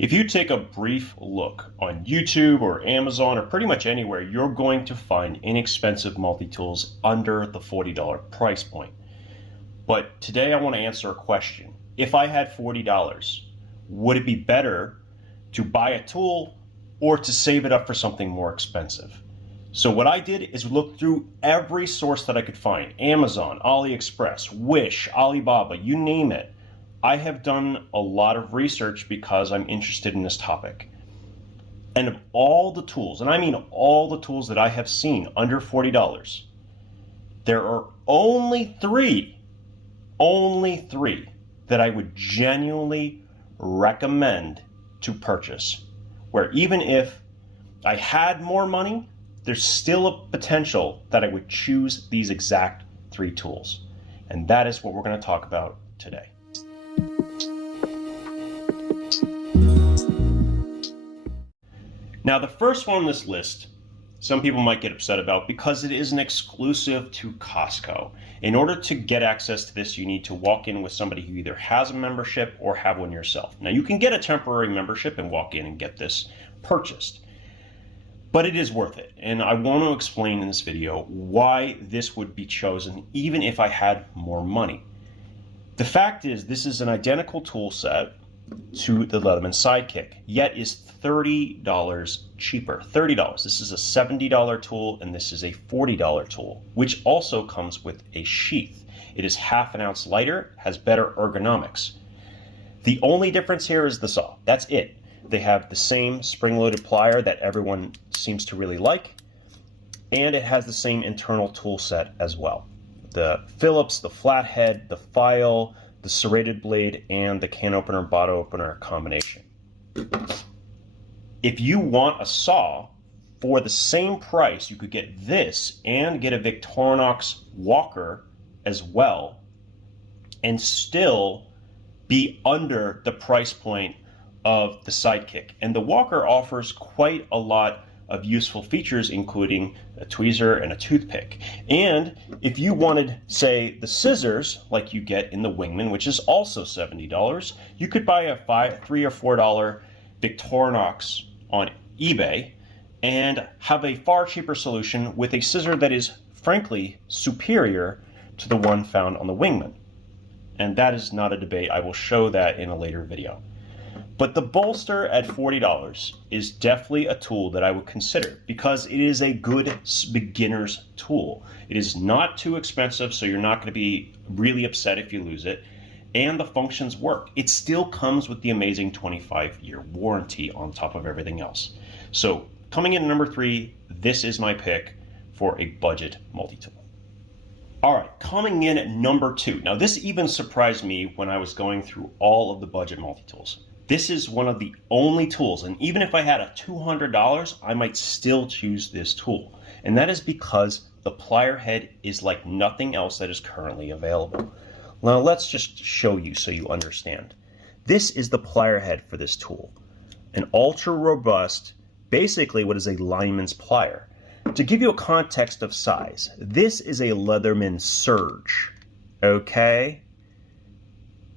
If you take a brief look on YouTube or Amazon or pretty much anywhere, you're going to find inexpensive multi-tools under the $40 price point. But today I want to answer a question. If I had $40, would it be better to buy a tool or to save it up for something more expensive? So what I did is look through every source that I could find. Amazon, AliExpress, Wish, Alibaba, you name it. I have done a lot of research because I'm interested in this topic. And of all the tools, and I mean all the tools that I have seen under $40, there are only three that I would genuinely recommend to purchase. Where even if I had more money, there's still a potential that I would choose these exact three tools. And that is what we're going to talk about today. Now, the first one on this list, some people might get upset about because it is an exclusive to Costco. In order to get access to this, you need to walk in with somebody who either has a membership or have one yourself. Now, you can get a temporary membership and walk in and get this purchased, but it is worth it. And I want to explain in this video why this would be chosen even if I had more money. The fact is, this is an identical tool set to the Leatherman Sidekick, yet is $30 cheaper. $30. This is a $70 tool and this is a $40 tool, which also comes with a sheath. It is half an ounce lighter, has better ergonomics. The only difference here is the saw. That's it. They have the same spring-loaded plier that everyone seems to really like, and it has the same internal tool set as well. The Phillips, the flathead, the file, the serrated blade, and the can opener and bottle opener combination. If you want a saw for the same price, you could get this and get a Victorinox walker as well and still be under the price point of the Sidekick. And the walker offers quite a lot of useful features, including a tweezer and a toothpick. And if you wanted, say, the scissors like you get in the Wingman, which is also $70, you could buy a $3 or $4 Victorinox on eBay and have a far cheaper solution with a scissor that is frankly superior to the one found on the Wingman. And that is not a debate. I will show that in a later video. But the bolster at $40 is definitely a tool that I would consider because it is a good beginner's tool. It is not too expensive, so you're not going to be really upset if you lose it. And the functions work. It still comes with the amazing 25-year warranty on top of everything else. So coming in number 3, this is my pick for a budget multi-tool. All right, coming in at number 2. Now this even surprised me when I was going through all of the budget multi-tools. This is one of the only tools, and even if I had a $200, I might still choose this tool. And that is because the plier head is like nothing else that is currently available. Now let's just show you so you understand. This is the plier head for this tool. An ultra robust, basically what is a lineman's plier. To give you a context of size, this is a Leatherman Surge, okay?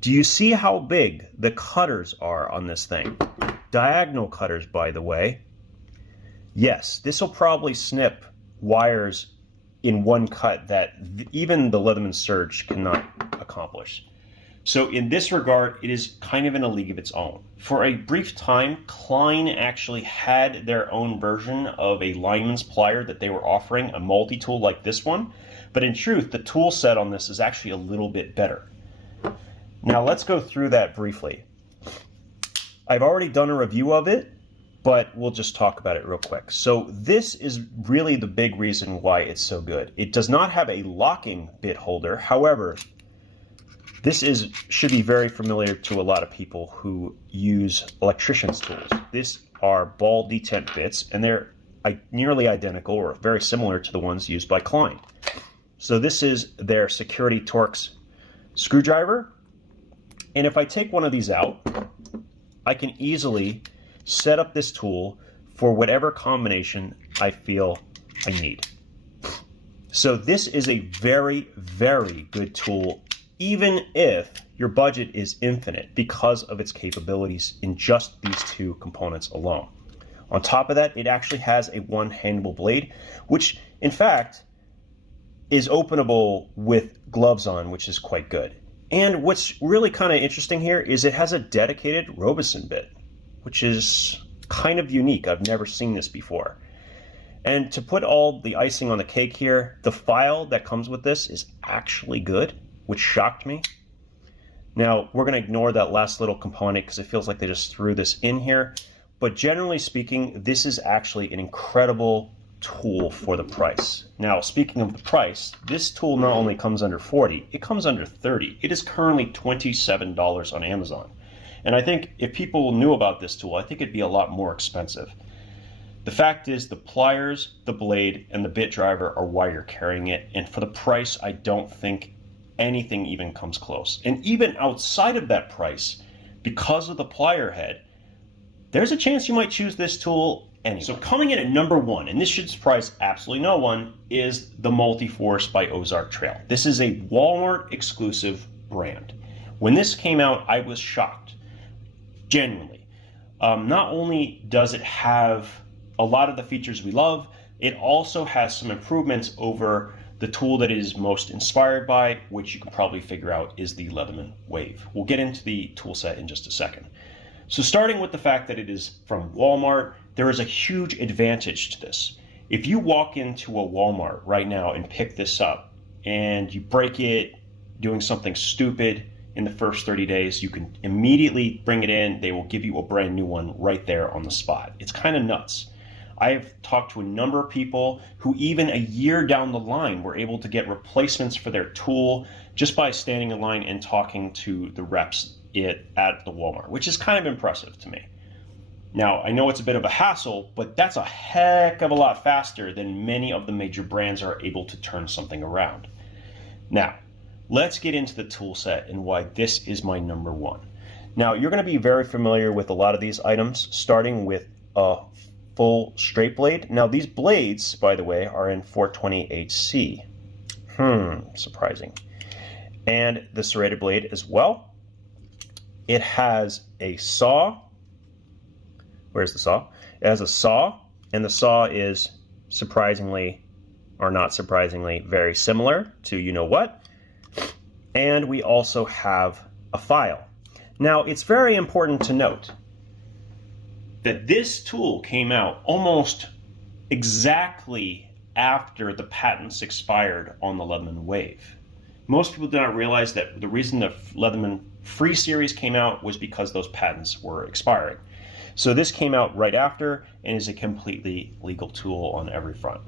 Do you see how big the cutters are on this thing? Diagonal cutters, by the way. Yes, this will probably snip wires in one cut that even the Leatherman Surge cannot accomplish. So in this regard, it is kind of in a league of its own. For a brief time, Klein actually had their own version of a lineman's plier that they were offering, a multi-tool like this one. But in truth, the tool set on this is actually a little bit better. Now let's go through that briefly. I've already done a review of it, but we'll just talk about it real quick. So this is really the big reason why it's so good. It does not have a locking bit holder. However, this should be very familiar to a lot of people who use electrician's tools. These are ball detent bits, and they're nearly identical or very similar to the ones used by Klein. So this is their Security Torx screwdriver. And if I take one of these out, I can easily set up this tool for whatever combination I feel I need. So this is a very, very good tool, even if your budget is infinite because of its capabilities in just these two components alone. On top of that, it actually has a one-handable blade, which in fact is openable with gloves on, which is quite good. And what's really kind of interesting here is it has a dedicated Robeson bit, which is kind of unique. I've never seen this before. And to put all the icing on the cake here, the file that comes with this is actually good, which shocked me. Now, we're going to ignore that last little component because it feels like they just threw this in here. But generally speaking, this is actually an incredible tool for the price. Now, speaking of the price, this tool not only comes under $40, it comes under $30. It is currently $27 on Amazon. And I think if people knew about this tool, I think it'd be a lot more expensive. The fact is the pliers, the blade, and the bit driver are why you're carrying it. And for the price, I don't think anything even comes close. And even outside of that price, because of the plier head, there's a chance you might choose this tool anyway. So coming in at number 1, and this should surprise absolutely no one, is the Multiforce by Ozark Trail. This is a Walmart exclusive brand. When this came out, I was shocked, genuinely. Not only does it have a lot of the features we love, it also has some improvements over the tool that it is most inspired by, which you can probably figure out is the Leatherman Wave. We'll get into the tool set in just a second. So starting with the fact that it is from Walmart, there is a huge advantage to this. If you walk into a Walmart right now and pick this up and you break it doing something stupid in the first 30 days, you can immediately bring it in. They will give you a brand new one right there on the spot. It's kind of nuts. I've talked to a number of people who even a year down the line were able to get replacements for their tool just by standing in line and talking to the reps at the Walmart, which is kind of impressive to me. Now, I know it's a bit of a hassle, but that's a heck of a lot faster than many of the major brands are able to turn something around. Now, let's get into the tool set and why this is my number 1. Now, you're going to be very familiar with a lot of these items, starting with a full straight blade. Now, these blades, by the way, are in 420HC. Surprising. And the serrated blade as well. It has a saw. Where's the saw? It has a saw, and the saw is surprisingly, or not surprisingly, very similar to you know what. And we also have a file. Now, it's very important to note that this tool came out almost exactly after the patents expired on the Leatherman Wave. Most people do not realize that the reason the Leatherman Free series came out was because those patents were expiring. So this came out right after and is a completely legal tool on every front.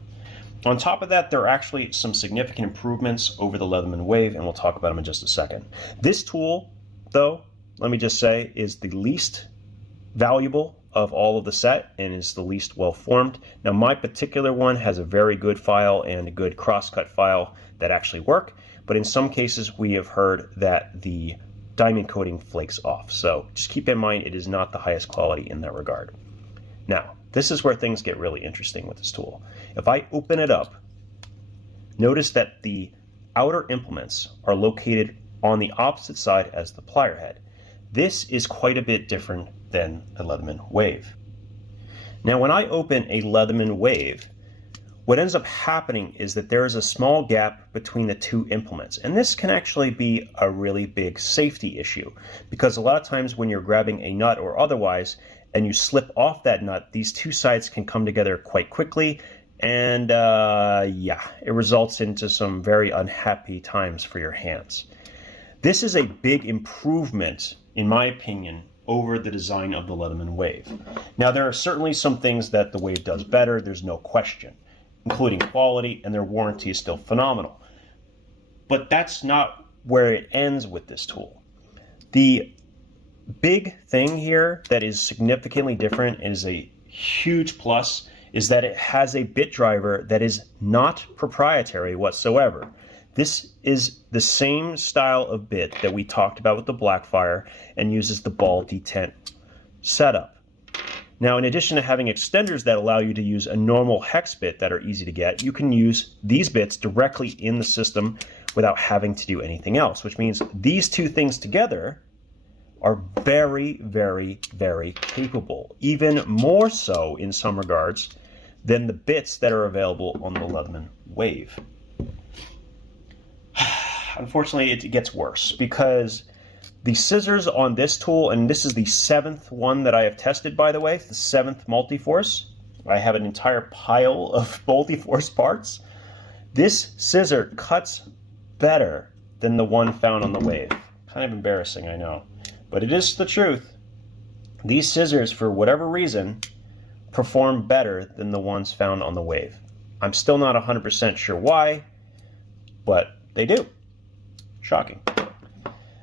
On top of that, there are actually some significant improvements over the Leatherman Wave, and we'll talk about them in just a second. This tool, though, let me just say, is the least valuable of all of the set and is the least well formed. Now, my particular one has a very good file and a good crosscut file that actually work, but in some cases we have heard that the diamond coating flakes off. So just keep in mind it is not the highest quality in that regard. Now, this is where things get really interesting with this tool. If I open it up, notice that the outer implements are located on the opposite side as the plier head. This is quite a bit different than a Leatherman Wave. Now, when I open a Leatherman Wave, what ends up happening is that there is a small gap between the two implements. And this can actually be a really big safety issue because a lot of times when you're grabbing a nut or otherwise and you slip off that nut, these two sides can come together quite quickly. And it results into some very unhappy times for your hands. This is a big improvement, in my opinion, over the design of the Leatherman Wave. Now, there are certainly some things that the Wave does better, there's no question, including quality, and their warranty is still phenomenal. But that's not where it ends with this tool. The big thing here that is significantly different and is a huge plus is that it has a bit driver that is not proprietary whatsoever. This is the same style of bit that we talked about with the Blackfire and uses the ball detent setup. Now, in addition to having extenders that allow you to use a normal hex bit that are easy to get, you can use these bits directly in the system without having to do anything else, which means these two things together are very, very, very capable, even more so in some regards than the bits that are available on the Leatherman Wave. Unfortunately, it gets worse because the scissors on this tool, and this is the 7th one that I have tested, by the way, the 7th Multiforce. I have an entire pile of Multiforce parts. This scissor cuts better than the one found on the Wave. Kind of embarrassing, I know. But it is the truth. These scissors, for whatever reason, perform better than the ones found on the Wave. I'm still not 100% sure why, but they do. Shocking.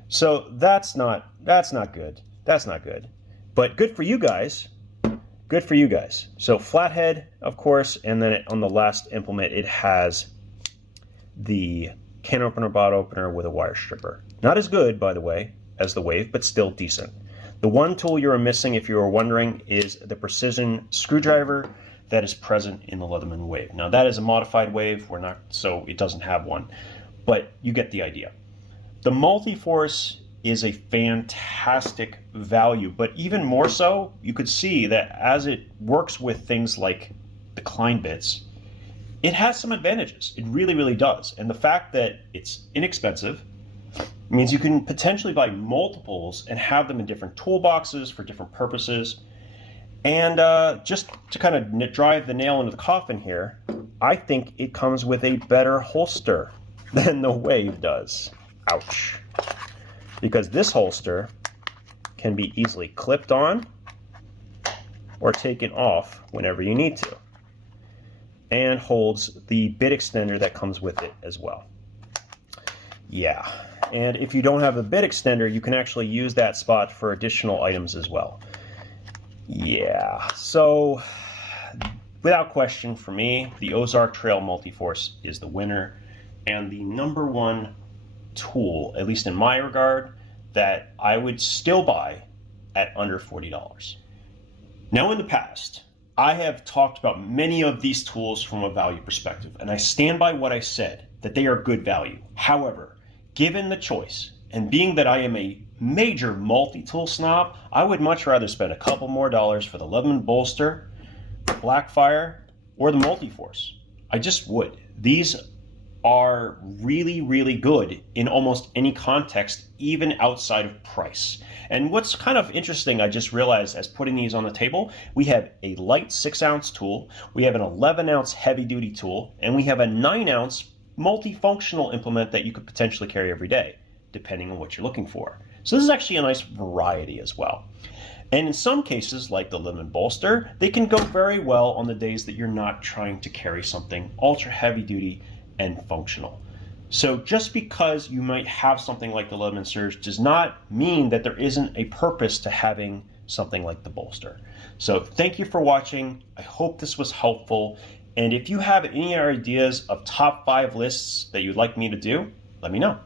So that's not good. That's not good. But good for you guys. Good for you guys. So flathead, of course, and then on the last implement, it has the can opener, bot opener with a wire stripper. Not as good, by the way, as the Wave, but still decent. The one tool you're missing, if you were wondering, is the precision screwdriver that is present in the Leatherman Wave. Now that is a modified Wave, so it doesn't have one, but you get the idea. The Multiforce is a fantastic value, but even more so, you could see that as it works with things like the Klein bits, it has some advantages. It really, really does. And the fact that it's inexpensive means you can potentially buy multiples and have them in different toolboxes for different purposes. And just to kind of drive the nail into the coffin here, I think it comes with a better holster than the Wave does. Ouch. Because this holster can be easily clipped on or taken off whenever you need to, and holds the bit extender that comes with it as well. Yeah, and if you don't have a bit extender, you can actually use that spot for additional items as well. Yeah, so without question for me, the Ozark Trail Multiforce is the winner and the #1 tool, at least in my regard, that I would still buy at under $40. Now in the past, I have talked about many of these tools from a value perspective, and I stand by what I said, that they are good value. However, given the choice, and being that I am a major multi-tool snob, I would much rather spend a couple more dollars for the Leatherman Bolster, Blackfire, or the Multiforce. I just would. These are really, really good in almost any context, even outside of price. And what's kind of interesting, I just realized as putting these on the table, we have a light 6-ounce tool, we have an 11-ounce heavy-duty tool, and we have a 9-ounce multifunctional implement that you could potentially carry every day, depending on what you're looking for. So this is actually a nice variety as well. And in some cases, like the Leatherman Bolster, they can go very well on the days that you're not trying to carry something ultra heavy-duty and functional. So just because you might have something like the Leatherman Surge does not mean that there isn't a purpose to having something like the Bolster. So thank you for watching. I hope this was helpful. And if you have any ideas of top 5 lists that you'd like me to do, let me know.